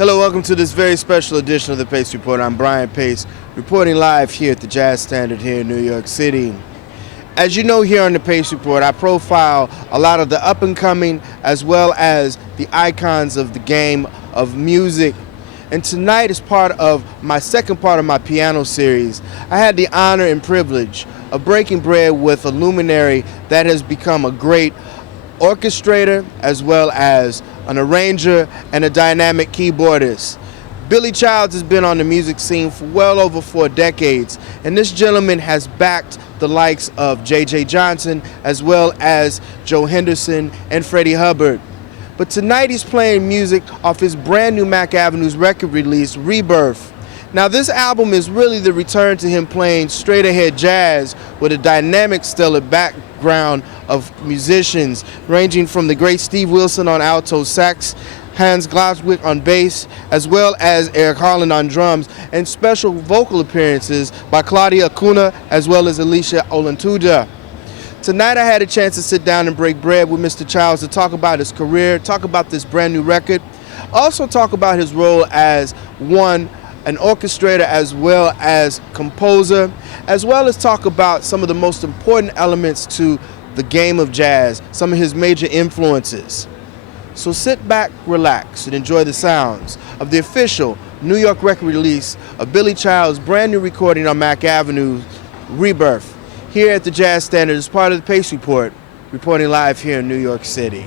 Hello, welcome to this very special edition of the Pace Report. I'm Brian Pace, reporting live here at the Jazz Standard here in New York City. As you know, here on the Pace Report, I profile a lot of the up-and-coming as well as the icons of the game of music. And tonight, as part of my second part of my piano series, I had the honor and privilege of breaking bread with a luminary that has become a great orchestrator as well as an arranger and a dynamic keyboardist. Billy Childs has been on the music scene for well over 4 decades, and this gentleman has backed the likes of J.J. Johnson as well as Joe Henderson and Freddie Hubbard. But tonight he's playing music off his brand new Mack Avenue's record release, Rebirth. Now this album is really the return to him playing straight ahead jazz with a dynamic stellar background of musicians ranging from the great Steve Wilson on alto sax, Hans Glaweischnig on bass, as well as Eric Harlan on drums, and special vocal appearances by Claudia Acuna as well as Alicia Olentuja. Tonight I had a chance to sit down and break bread with Mr. Childs to talk about his career, talk about this brand new record, also talk about his role as an orchestrator as well as composer, as well as talk about some of the most important elements to the game of jazz, some of his major influences. So sit back, relax, and enjoy the sounds of the official New York record release of Billy Childs' brand new recording on Mack Avenue, Rebirth, here at the Jazz Standard as part of the Pace Report, reporting live here in New York City.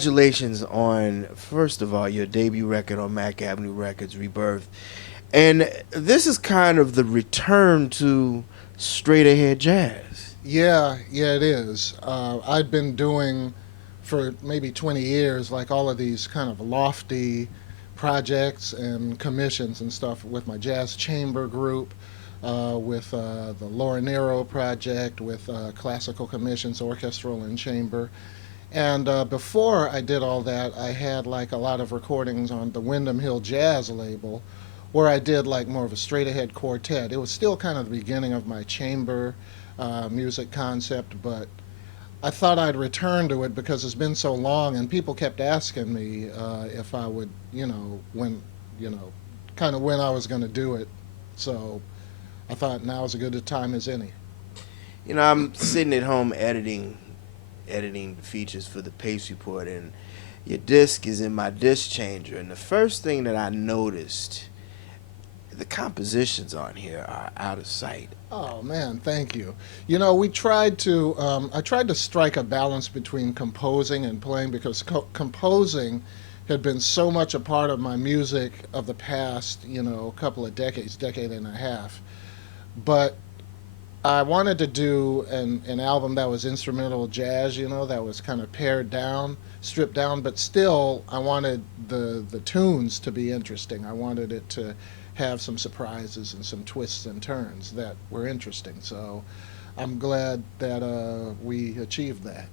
congratulations on, first of all, your debut record on Mack Avenue Records, Rebirth. And this is kind of the return to straight ahead jazz. Yeah, yeah, it is. I've been doing for maybe 20 years like all of these kind of lofty projects and commissions and stuff with my Jazz Chamber group, with the Laura Nyro project, with classical commissions, orchestral and chamber. And before I did all that, I had like a lot of recordings on the Wyndham Hill Jazz label, where I did like more of a straight ahead quartet. It was still kind of the beginning of my chamber music concept, but I thought I'd return to it because it's been so long, and people kept asking me if I would, kind of when I was going to do it. So I thought now is as good a time as any. I'm sitting at home editing the features for the Pace Report, and your disc is in my disc changer. And the first thing that I noticed, the compositions on here are out of sight. Oh man, thank you. We tried to. I tried to strike a balance between composing and playing because composing had been so much a part of my music of the past, couple of decades, decade and a half. But I wanted to do an album that was instrumental jazz, that was kind of pared down, stripped down, but still I wanted the tunes to be interesting. I wanted it to have some surprises and some twists and turns that were interesting. So I'm glad that we achieved that.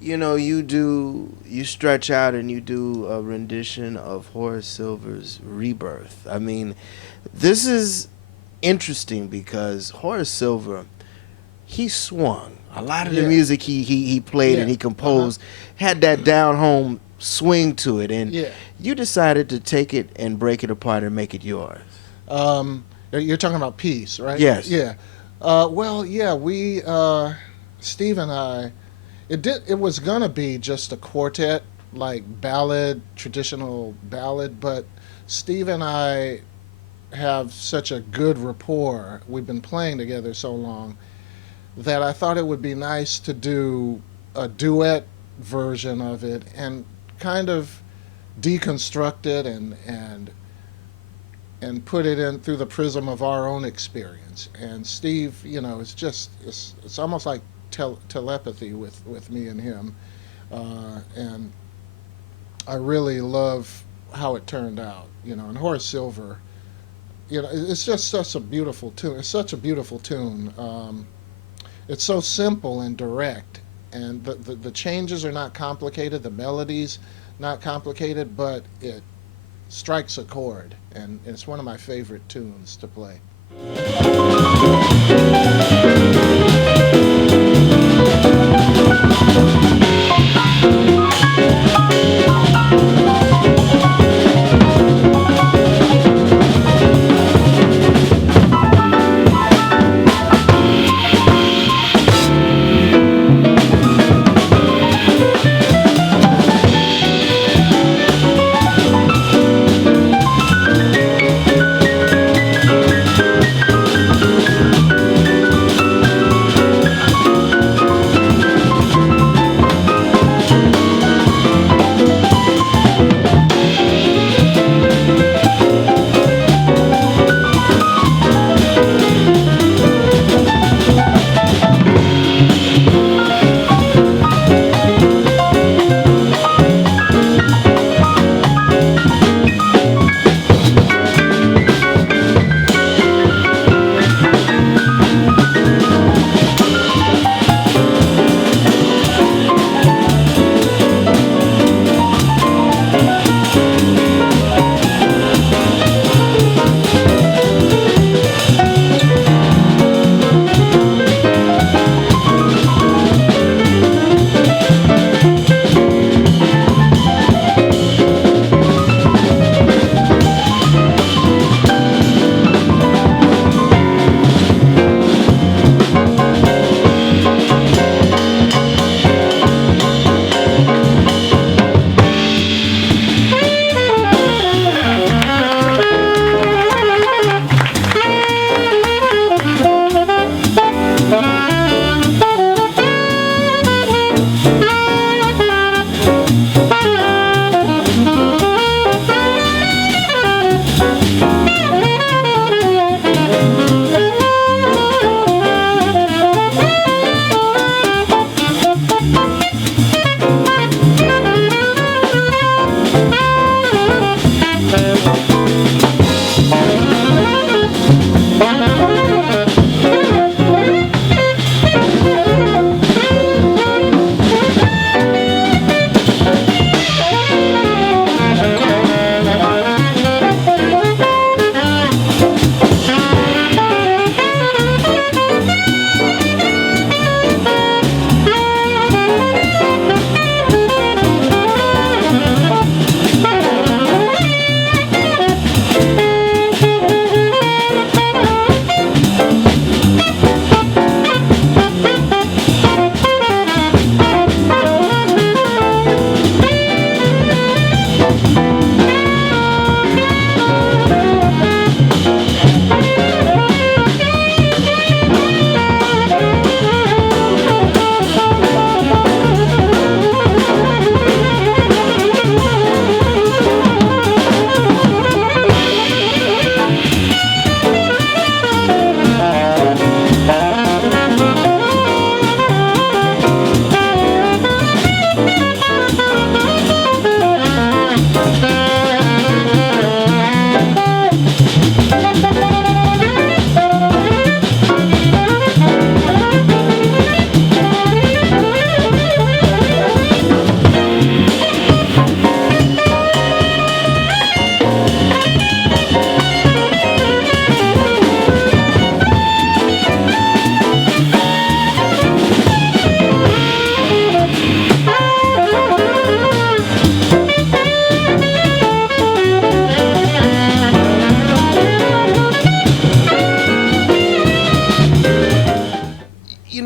You stretch out and you do a rendition of Horace Silver's Rebirth. I mean, this is interesting because Horace Silver, he swung. A lot of the music he played and he composed had that down home swing to it, and you decided to take it and break it apart and make it yours. You're talking about Peace, right? Yes. Yeah. We Steve and I, it was gonna be just a quartet, like ballad, traditional ballad, but Steve and I have such a good rapport. We've been playing together so long that I thought it would be nice to do a duet version of it and kind of deconstruct it and put it in through the prism of our own experience. And Steve, it's almost like telepathy with me and him, and I really love how it turned out. And Horace Silver, it's just such a beautiful tune. It's such a beautiful tune. It's so simple and direct, and the changes are not complicated. The melodies not complicated, but it strikes a chord, and it's one of my favorite tunes to play.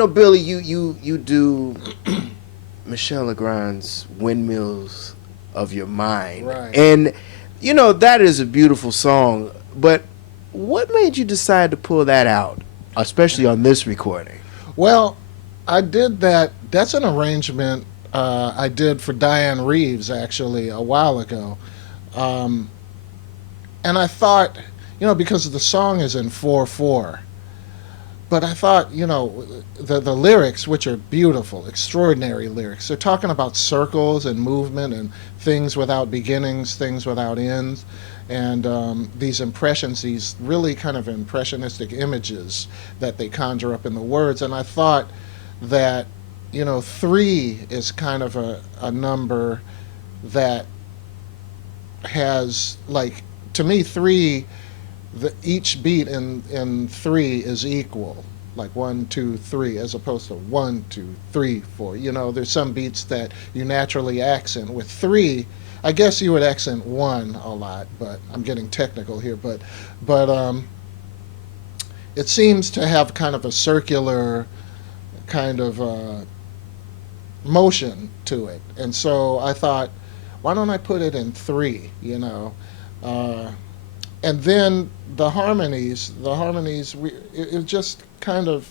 Billy, you do Michel Legrand's "Windmills of Your Mind," Right. and that is a beautiful song. But what made you decide to pull that out, especially on this recording? Well, I did that. That's an arrangement I did for Dianne Reeves actually a while ago. Um, and I thought, because the song is in 4/4, but I thought, the lyrics, which are beautiful, extraordinary lyrics, they're talking about circles and movement and things without beginnings, things without ends, and these impressions, these really kind of impressionistic images that they conjure up in the words. And I thought that, three is kind of a number that has, like, to me, three, each beat in three is equal, like 1, 2, 3, as opposed to 1, 2, 3, 4. There's some beats that you naturally accent. With three, I guess you would accent one a lot, but I'm getting technical here. But it seems to have kind of a circular kind of motion to it, and so I thought, why don't I put it in three? Uh, and then the harmonies, it just kind of,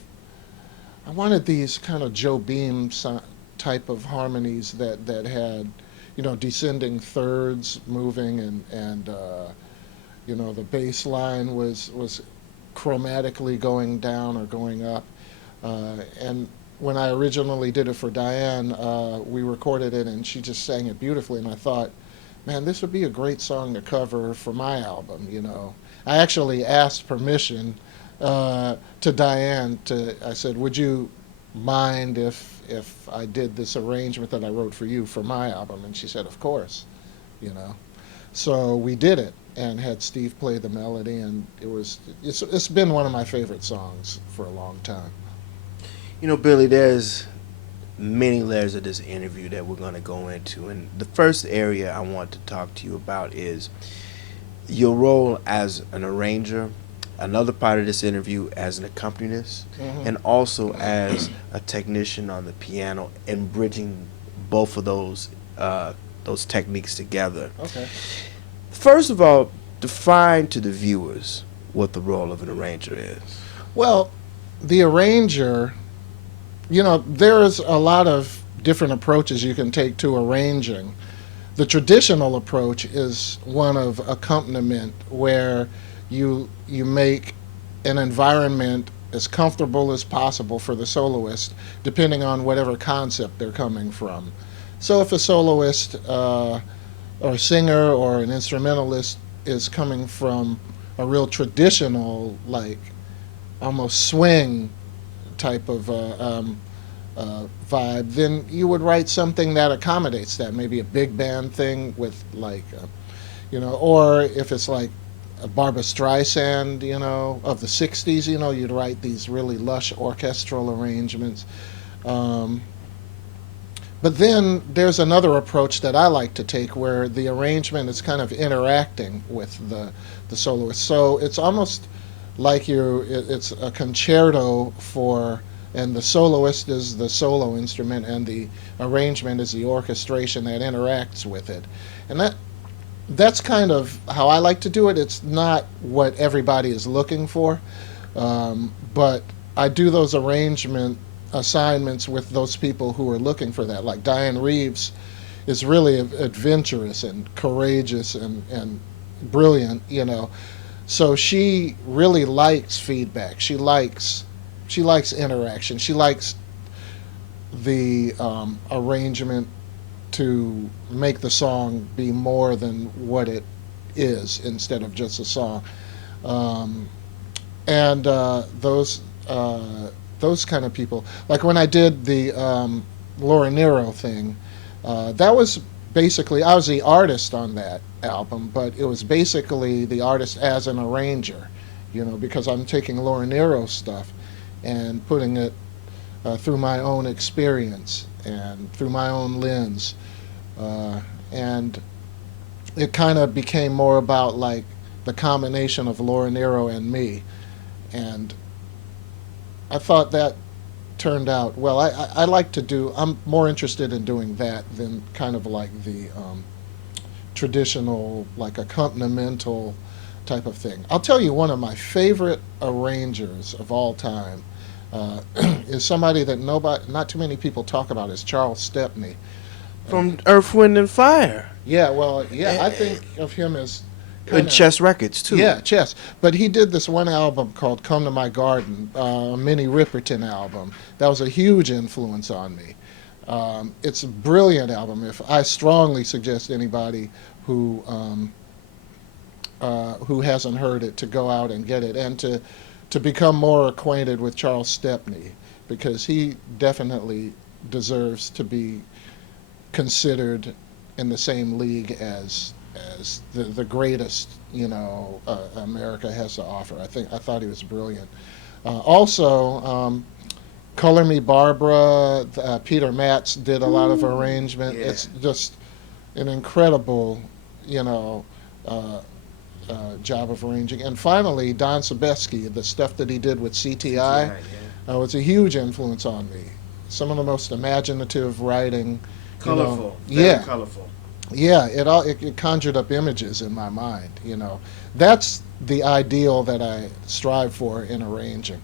I wanted these kind of Joe Beam type of harmonies that had, descending thirds moving, and the bass line was chromatically going down or going up. And when I originally did it for Dianne, we recorded it and she just sang it beautifully, and I thought, man, this would be a great song to cover for my album. I actually asked permission to Dianne. I said, would you mind if I did this arrangement that I wrote for you for my album? And she said, of course. So we did it and had Steve play the melody, and it's been one of my favorite songs for a long time. Billy, there's many layers of this interview that we're going to go into. And the first area I want to talk to you about is your role as an arranger, another part of this interview as an accompanist, and also as a technician on the piano, and bridging both of those techniques together. Okay. First of all, define to the viewers what the role of an arranger is. Well, the arranger, there's a lot of different approaches you can take to arranging. The traditional approach is one of accompaniment, where you make an environment as comfortable as possible for the soloist, depending on whatever concept they're coming from. So if a soloist or a singer or an instrumentalist is coming from a real traditional, like almost swing type of vibe, then you would write something that accommodates that. Maybe a big band thing with or if it's like a Barbra Streisand, of the 60s, you'd write these really lush orchestral arrangements. But then there's another approach that I like to take, where the arrangement is kind of interacting with the soloist. So it's almost like it's a concerto and the soloist is the solo instrument, and the arrangement is the orchestration that interacts with it. And that's kind of how I like to do it. It's not what everybody is looking for, but I do those arrangement assignments with those people who are looking for that. Like Dianne Reeves is really adventurous and courageous and brilliant, So she really likes feedback. She likes interaction. She likes the arrangement to make the song be more than what it is, instead of just a song. And those kind of people, like when I did the Laura Nyro thing, that was basically, I was the artist on that album, but it was basically the artist as an arranger, because I'm taking Laura Nyro stuff and putting it through my own experience and through my own lens. And it kind of became more about like the combination of Laura Nyro and me. And I thought that turned out well. I like to do. I'm more interested in doing that than kind of like the traditional, like accompanimental type of thing. I'll tell you, one of my favorite arrangers of all time is somebody that not too many people talk about. Is Charles Stepney From Earth, Wind, and Fire. Yeah, well, yeah, I think of him as And Chess Records, too. Yeah, Chess. But he did this one album called "Come to My Garden," a Minnie Riperton album. That was a huge influence on me. It's a brilliant album. I strongly suggest anybody who hasn't heard it to go out and get it, and to become more acquainted with Charles Stepney, because he definitely deserves to be considered in the same league as the greatest, America has to offer. I thought he was brilliant. Also, Color Me Barbara, Peter Matz did a lot of arrangement. Yeah. It's just an incredible, job of arranging. And finally, Don Sebesky, the stuff that he did with CTI, was a huge influence on me. Some of the most imaginative writing. Colorful. Yeah. Colorful. Yeah, it conjured up images in my mind. That's the ideal that I strive for in arranging.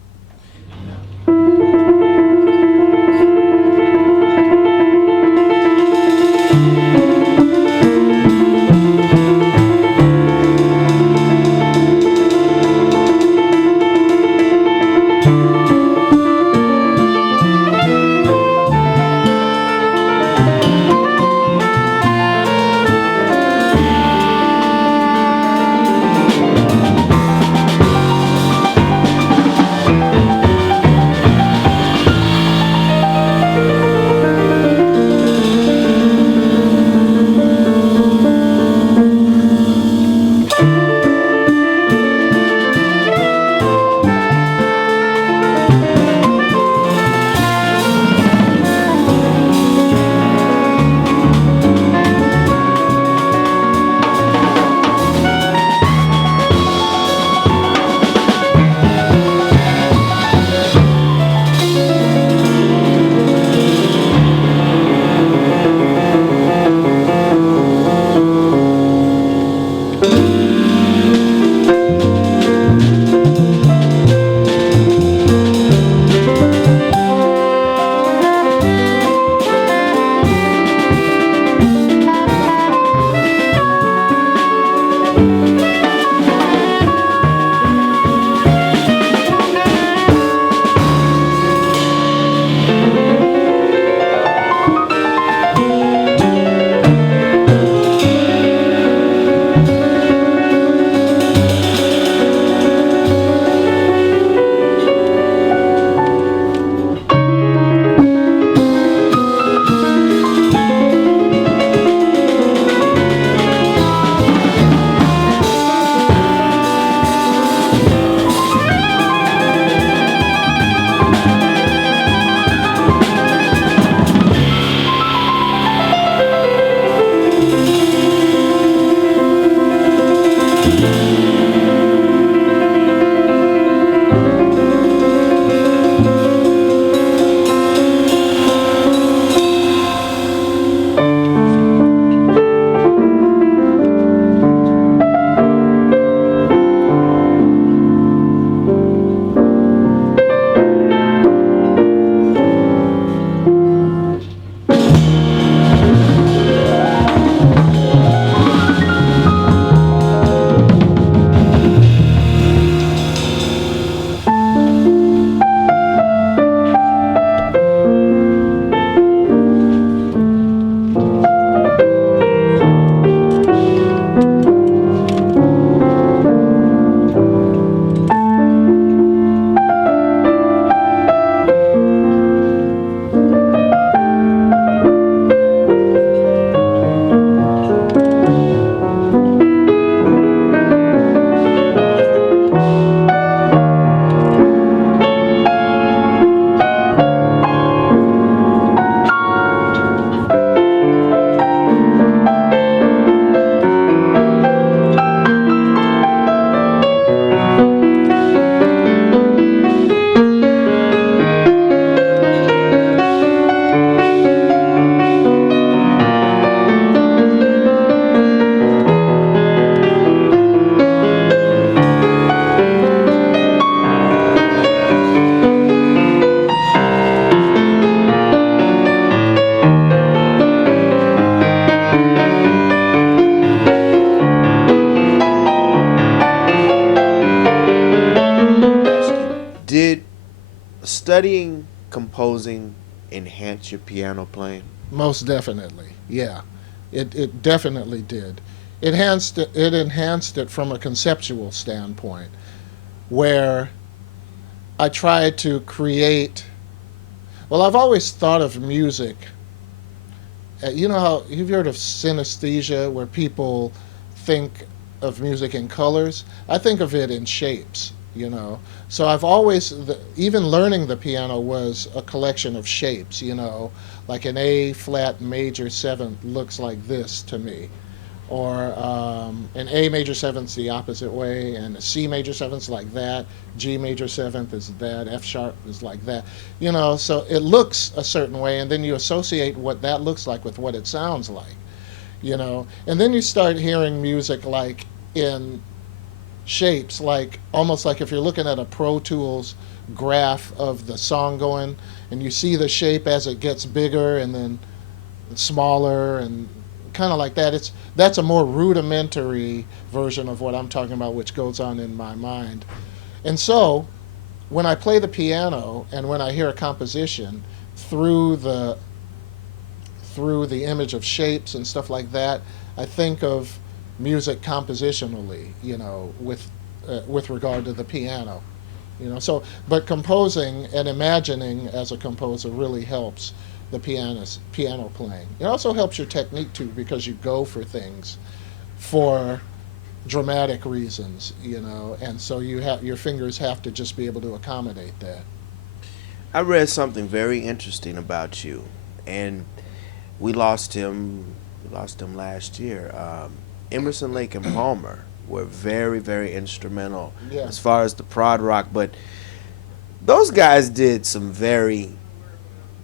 studying composing enhance your piano playing? Most definitely, yeah. It definitely did. It enhanced it from a conceptual standpoint, where I tried to create. Well, I've always thought of music. You know how you've heard of synesthesia, where people think of music in colors. I think of it in shapes. So I've always, even learning the piano was a collection of shapes. Like an A flat major seventh looks like this to me, or an A major seventh's the opposite way, and a C major seventh's like that, G major seventh is that, F sharp is like that. So it looks a certain way, and then you associate what that looks like with what it sounds like. And then you start hearing music like in shapes, like almost like if you're looking at a Pro Tools graph of the song going, and you see the shape as it gets bigger and then smaller and kind of like that. That's a more rudimentary version of what I'm talking about, which goes on in my mind. And so when I play the piano and when I hear a composition through the image of shapes and stuff like that, I think of music compositionally, with regard to the piano. But composing and imagining as a composer really helps the piano playing. It also helps your technique too, because you go for things for dramatic reasons, and so your fingers have to just be able to accommodate that. I read something very interesting about you, and we lost him. We lost him last year. Emerson, Lake, and Palmer were very, very instrumental Yeah. as far as the prog rock, but those guys did some very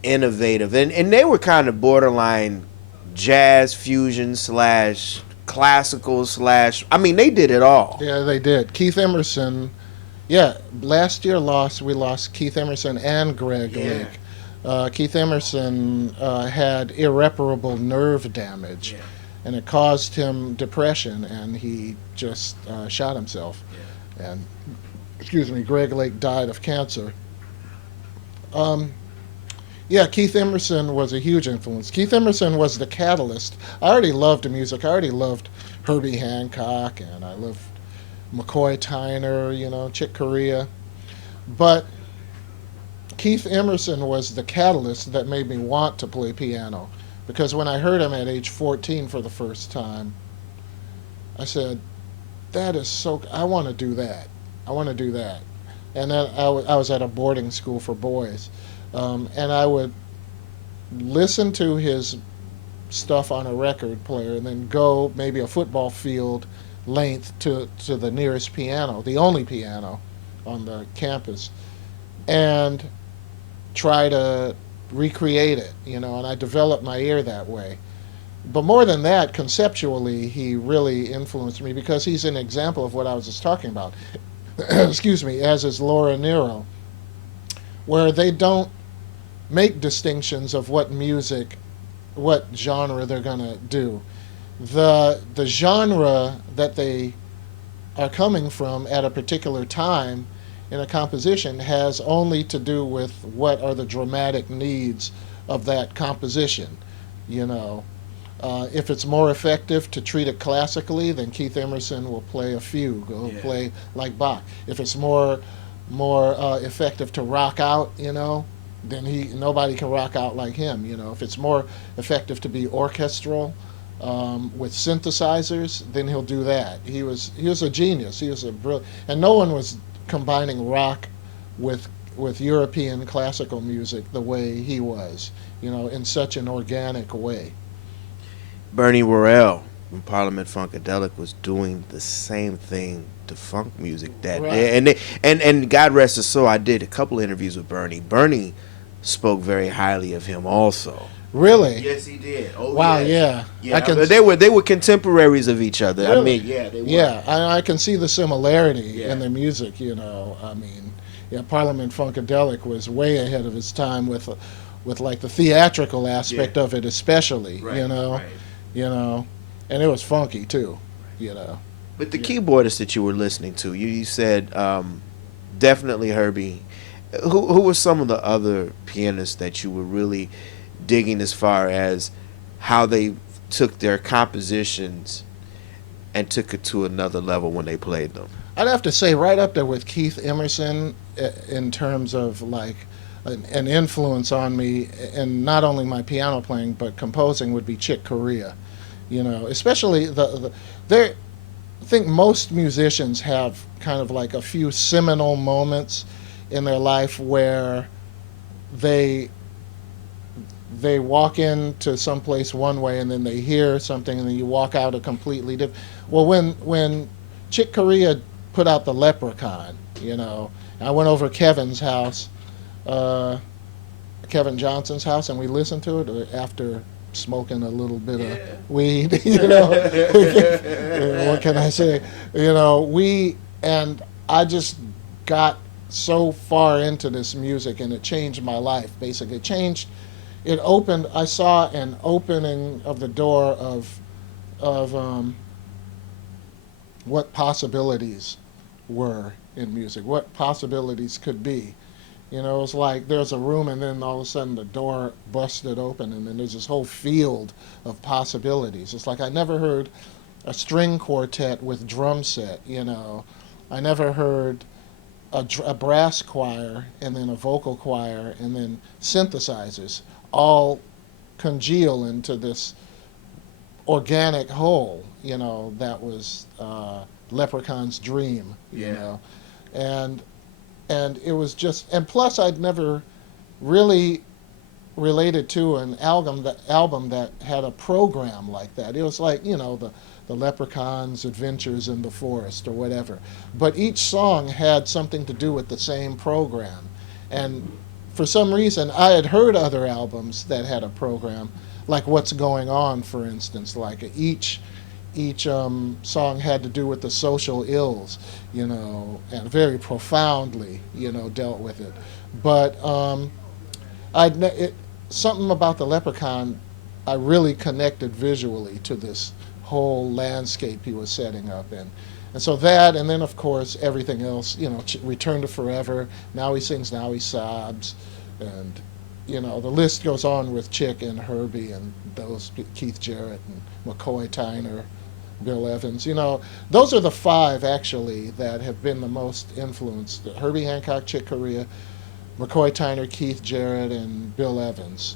innovative, and they were kind of borderline jazz fusion slash classical slash. I mean, they did it all. Yeah, they did. Keith Emerson, yeah, last year we lost Keith Emerson and Greg Yeah. Lake. Keith Emerson had irreparable nerve damage, and it caused him depression, and he just shot himself. And, excuse me, Greg Lake died of cancer. Yeah, Keith Emerson was a huge influence. Keith Emerson was the catalyst. I already loved the music. I already loved Herbie Hancock, and I loved McCoy Tyner, Chick Corea. But Keith Emerson was the catalyst that made me want to play piano. Because when I heard him at age 14 for the first time, I said, that is so, I want to do that. I want to do that. And then I was at a boarding school for boys. And I would listen to his stuff on a record player and then go maybe a football field length to the nearest piano, the only piano on the campus, and try to recreate it, and I developed my ear that way. But more than that, conceptually, he really influenced me because he's an example of what I was just talking about. Excuse me, as is Laura Nyro, where they don't make distinctions of what genre they're going to do. The genre that they are coming from at a particular time in a composition has only to do with what are the dramatic needs of that composition. If it's more effective to treat it classically, then Keith Emerson will play a fugue. He'll play like Bach. If it's more effective to rock out, then nobody can rock out like him. If it's more effective to be orchestral with synthesizers, then he'll do that. He was a genius. He was a brilliant, and no one was combining rock with European classical music the way he was, in such an organic way. Bernie Worrell from Parliament Funkadelic was doing the same thing to funk music that Right. day. And God rest his soul, I did a couple interviews with Bernie. Bernie spoke very highly of him also. Really? Yes, he did. Oh, Wow. yes. Yeah. I can. They were contemporaries of each other. Really? I mean, yeah, they were. Yeah, I can see the similarity Yeah. in the music. I mean, yeah, Parliament Funkadelic was way ahead of its time with like the theatrical aspect of it, especially. Right, right. And it was funky too. But the keyboardist that you were listening to, you said definitely Herbie Who were some of the other pianists that you were really digging as far as how they took their compositions and took it to another level when they played them? I'd have to say right up there with Keith Emerson in terms of like an influence on me, and not only my piano playing but composing, would be Chick Corea. You know, especially there. I think most musicians have kind of like a few seminal moments in their life where they walk into some place one way and then they hear something and then you walk out a completely different. Well, when Chick Corea put out the Leprechaun, you know, I went over to Kevin's house, Kevin Johnson's house, and we listened to it after smoking a little bit of weed, you know. What can I say? You know, and I just got so far into this music, and it changed my life. Basically, it opened. I saw an opening of the door of what possibilities were in music, what possibilities could be. You know, it's like there's a room and then all of a sudden the door busted open and then there's this whole field of possibilities. It's like I never heard a string quartet with drum set, you know. I never heard a brass choir and then a vocal choir and then synthesizers all congeal into this organic whole, you know, that was Leprechaun's dream, you know. And it was just, and plus I'd never really related to an album that had a program like that. It was like, you know, the Leprechaun's Adventures in the Forest or whatever. But each song had something to do with the same program. And for some reason, I had heard other albums that had a program, like What's Going On, for instance, like each song had to do with the social ills, you know, and very profoundly, you know, dealt with it. But something about the Leprechaun, I really connected visually to this whole landscape he was setting up in. And so that, and then of course everything else, you know, Return to Forever, Now He Sings, Now He Sobs, and, you know, the list goes on with Chick and Herbie and those, Keith Jarrett and McCoy Tyner, Bill Evans. You know, those are the five actually that have been the most influenced. Herbie Hancock, Chick Corea, McCoy Tyner, Keith Jarrett, and Bill Evans.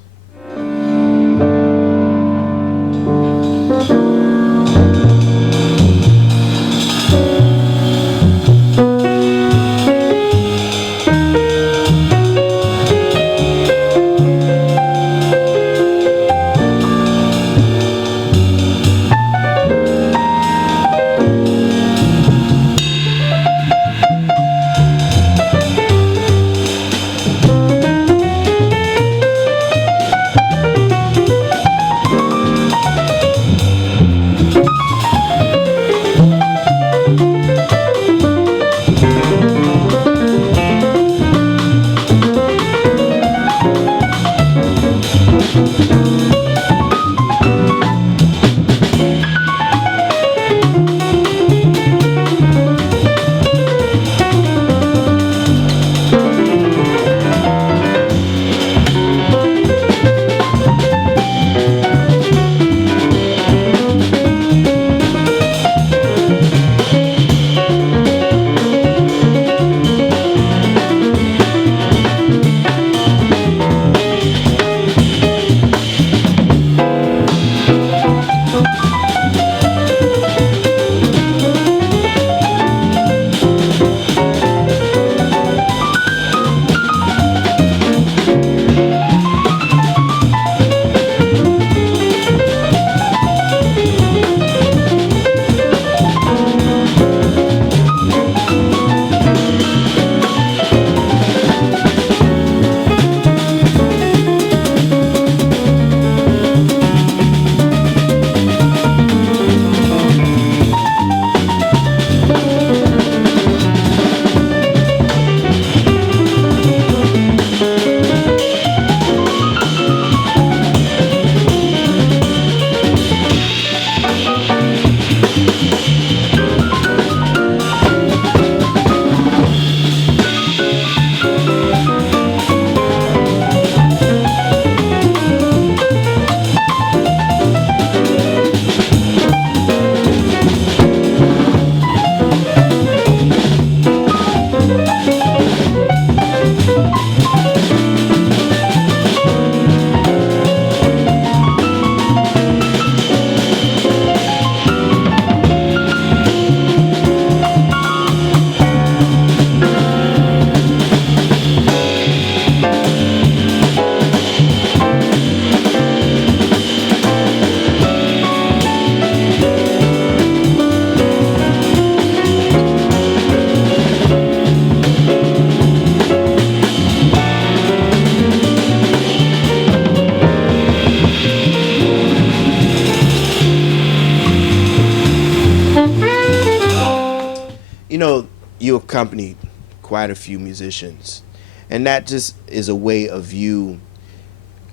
you know, you accompanied quite a few musicians, and that just is a way of you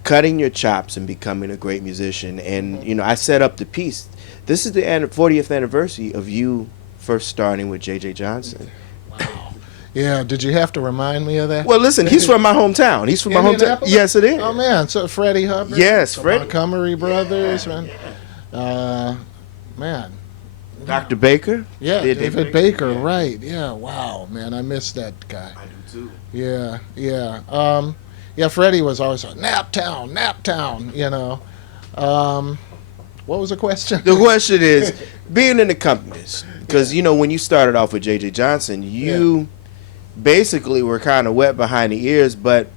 cutting your chops and becoming a great musician. And you know, I set up the piece. This is the 40th anniversary of you first starting with J.J. Johnson. Wow. Yeah, did you have to remind me of that? Well, listen, he's from my hometown. He's from my hometown. Indianapolis? Yes, it is. Oh man, so Freddie Hubbard. Yes, the Freddie. Montgomery brothers, man. Man. Dr. Baker. Yeah, Yeah, David Baker, right? Yeah, wow, man, I miss that guy. I do too. Yeah, yeah. Yeah, Freddie was always like, Naptown, Naptown, you know. What was the question? The question is being an accompanist, because you know when you started off with J.J. Johnson, you basically were kind of wet behind the ears, but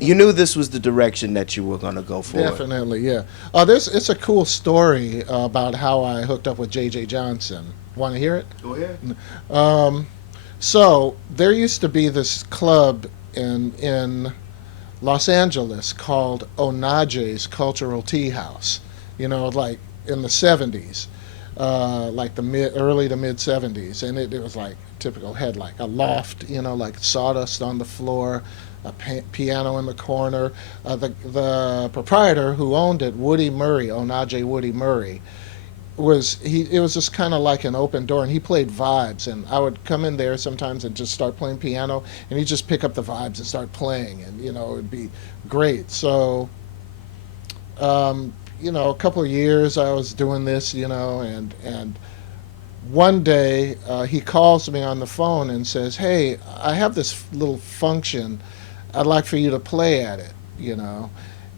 you knew this was the direction that you were going to go for. Definitely, yeah. It's a cool story about how I hooked up with J.J. Johnson. Want to hear it? Go ahead. So there used to be this club in Los Angeles called Onaje's Cultural Tea House. You know, like in the 70s, like the early to mid 70s, and it was like typical, had like a loft, you know, like sawdust on the floor, a piano in the corner. The proprietor who owned it, Woody Murray, Onaje Woody Murray, it was just kind of like an open door, and he played vibes, and I would come in there sometimes and just start playing piano, and he'd just pick up the vibes and start playing, and you know, it'd be great. So you know, a couple of years I was doing this, you know, and one day he calls me on the phone and says, "Hey, I have this little function. I'd like for you to play at it," you know.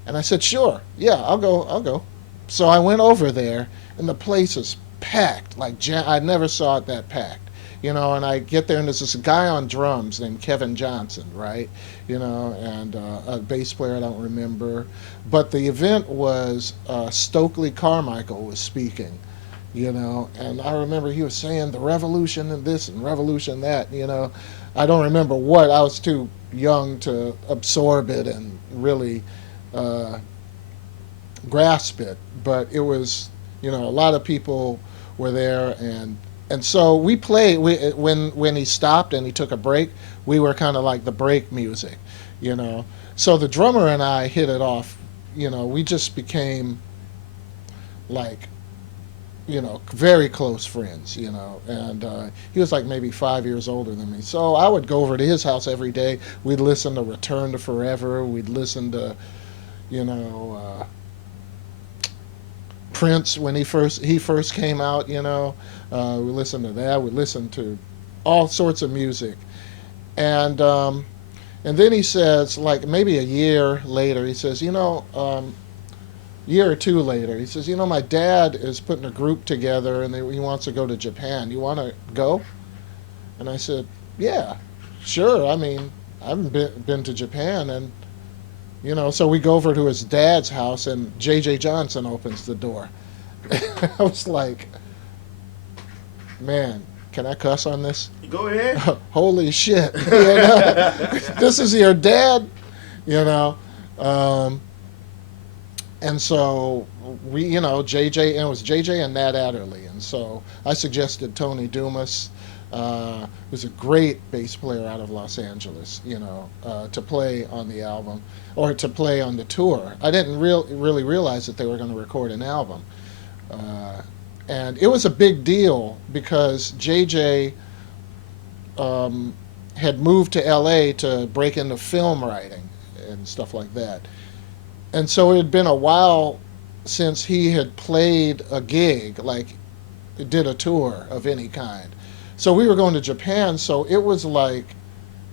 And I said, "Sure, yeah, I'll go." So I went over there, and the place is packed. Like I never saw it that packed. You know, and I get there, and there's this guy on drums named Kevin Johnson, right? You know, and a bass player I don't remember. But the event was Stokely Carmichael was speaking, you know, and I remember he was saying the revolution and this and revolution that, you know. I don't remember what. I was too young to absorb it and really grasp it. But it was, you know, a lot of people were there, and so we played. When he stopped and he took a break, we were kind of like the break music, you know. So the drummer and I hit it off. You know, we just became like, you know, very close friends, you know. And he was like maybe 5 years older than me. So I would go over to his house every day. We'd listen to Return to Forever. We'd listen to, you know, Prince when he first came out, you know. We listened to that. We listened to all sorts of music. And then he says, like maybe a year later, he says, you know, year or two later, he says, you know, my dad is putting a group together and he wants to go to Japan. You want to go? And I said, yeah, sure. I mean, I haven't been to Japan. And, you know, so we go over to his dad's house and J.J. Johnson opens the door. I was like, man, can I cuss on this? Go ahead. Holy shit. You know? This is your dad, you know. And so we, you know, JJ, and it was JJ and Nat Adderley. And so I suggested Tony Dumas, who's a great bass player out of Los Angeles, you know, to play on the album or to play on the tour. I didn't really realize that they were going to record an album. And it was a big deal because JJ had moved to LA to break into film writing and stuff like that. And so it had been a while since he had played a gig, like did a tour of any kind. So we were going to Japan, so it was like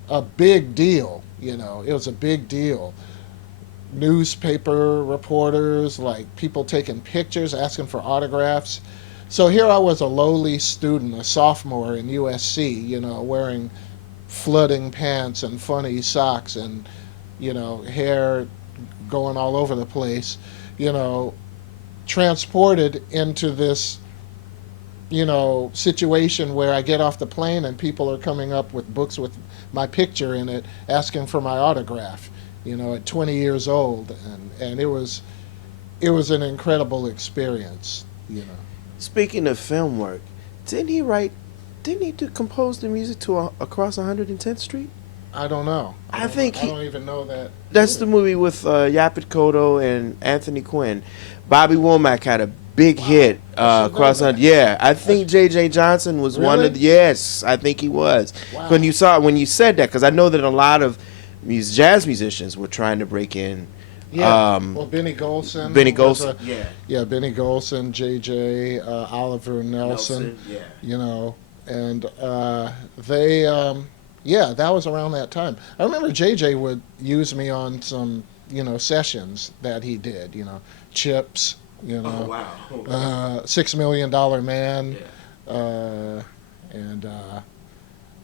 a big deal, you know. It was a big deal. Newspaper reporters, like people taking pictures, asking for autographs. So here I was, a lowly student, a sophomore in USC, you know, wearing flooding pants and funny socks and, you know, hair going all over the place, you know, transported into this, you know, situation where I get off the plane and people are coming up with books with my picture in it, asking for my autograph, you know, at 20 years old. And it was an incredible experience, you know. Speaking of film work, didn't he write didn't he compose the music to Across 110th Street? I don't know. I think I don't even know that. that's the movie with Yaphet Kotto and Anthony Quinn. Bobby Womack had a big hit across. Yeah, I think J.J. Johnson was one of the. Yes, I think he was. Wow. When you said that, because I know that a lot of jazz musicians were trying to break in. Yeah. Well, Benny Golson. Benny Golson. Benny Golson, J.J. Oliver Nelson. Yeah. You know, and they. Yeah, that was around that time. I remember JJ would use me on some, sessions that he did, Chips, Oh, wow. $6 Million Man.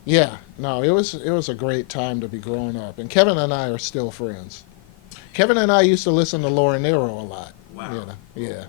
Yeah. No, it was a great time to be growing up. And Kevin and I are still friends. Kevin and I used to listen to Laura Nyro a lot. Wow. Yeah.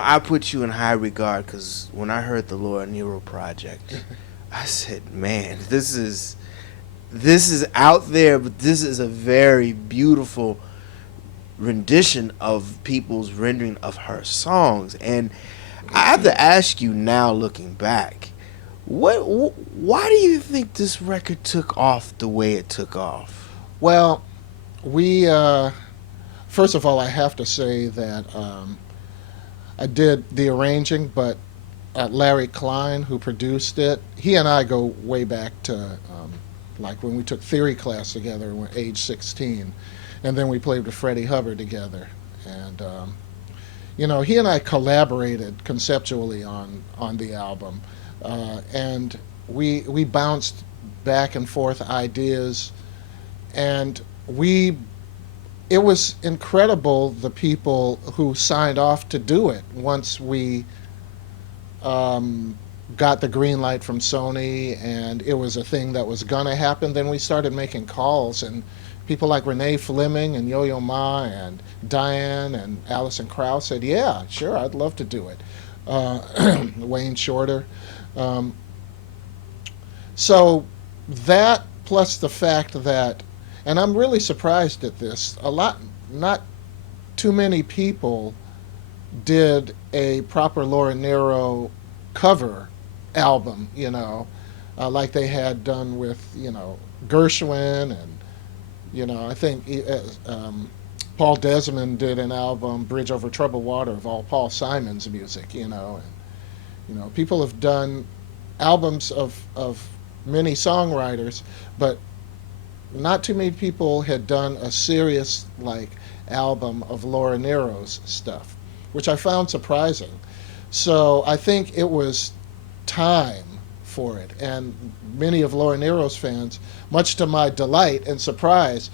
I put you in high regard because when I heard the Laura Nyro project, I said, man, this is out there, but this is a very beautiful rendition of people's rendering of her songs. And I have to ask you now, looking back, why do you think this record took off the way it took off? Well, we first of all, I have to say that I did the arranging, but Larry Klein, who produced it, he and I go way back to like when we took theory class together when age 16, and then we played with Freddie Hubbard together, and he and I collaborated conceptually on the album, and we bounced back and forth ideas, and it was incredible, the people who signed off to do it once we got the green light from Sony and it was a thing that was gonna happen. Then we started making calls, and people like Renee Fleming and Yo-Yo Ma and Diane and Alison Krauss said, yeah, sure, I'd love to do it. Wayne Shorter. So that, plus the fact that, and I'm really surprised at this, not too many people did a proper Laura Nyro cover album, like they had done with, Gershwin, and, I think Paul Desmond did an album, Bridge Over Troubled Water, of all Paul Simon's music, and, people have done albums of many songwriters, but not too many people had done a serious, album of Laura Nyro's stuff, which I found surprising. So I think it was time for it, and many of Laura Nyro's fans, much to my delight and surprise,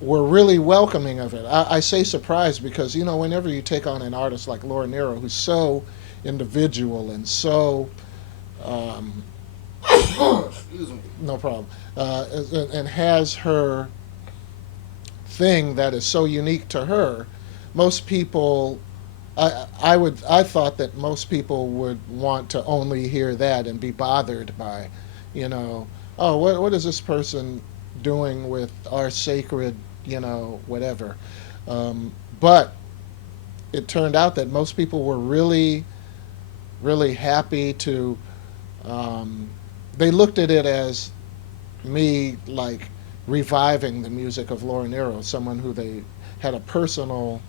were really welcoming of it. I say surprised because, whenever you take on an artist like Laura Nyro, who's so individual and so no problem, and has her thing that is so unique to her, most people, I thought that most people would want to only hear that and be bothered by, oh, what is this person doing with our sacred, whatever. But it turned out that most people were really, really happy to, they looked at it as me, reviving the music of Laura Nyro, someone who they had a personal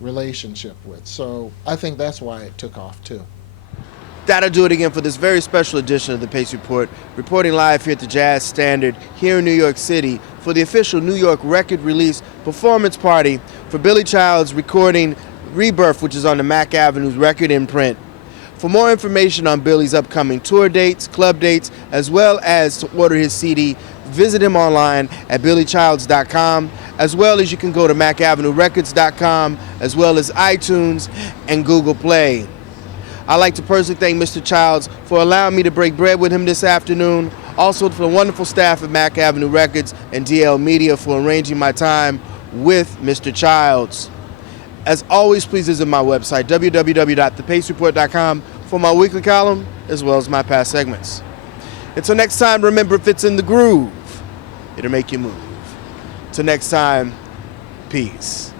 relationship with. So I think that's why it took off too. That'll do it again for this very special edition of the Pace Report, reporting live here at the Jazz Standard here in New York City for the official New York record release performance party for Billy Child's recording Rebirth, which is on the Mack Avenue record imprint. For more information on Billy's upcoming tour dates, club dates, as well as to order his CD, visit him online at billychilds.com, as well as you can go to mackavenuerecords.com, as well as iTunes and Google Play. I'd like to personally thank Mr. Childs for allowing me to break bread with him this afternoon. Also for the wonderful staff at Mack Avenue Records and DL Media for arranging my time with Mr. Childs. As always, please visit my website, www.thepacereport.com, for my weekly column, as well as my past segments. Until next time, remember, if it's in the groove, it'll make you move. Till next time, peace.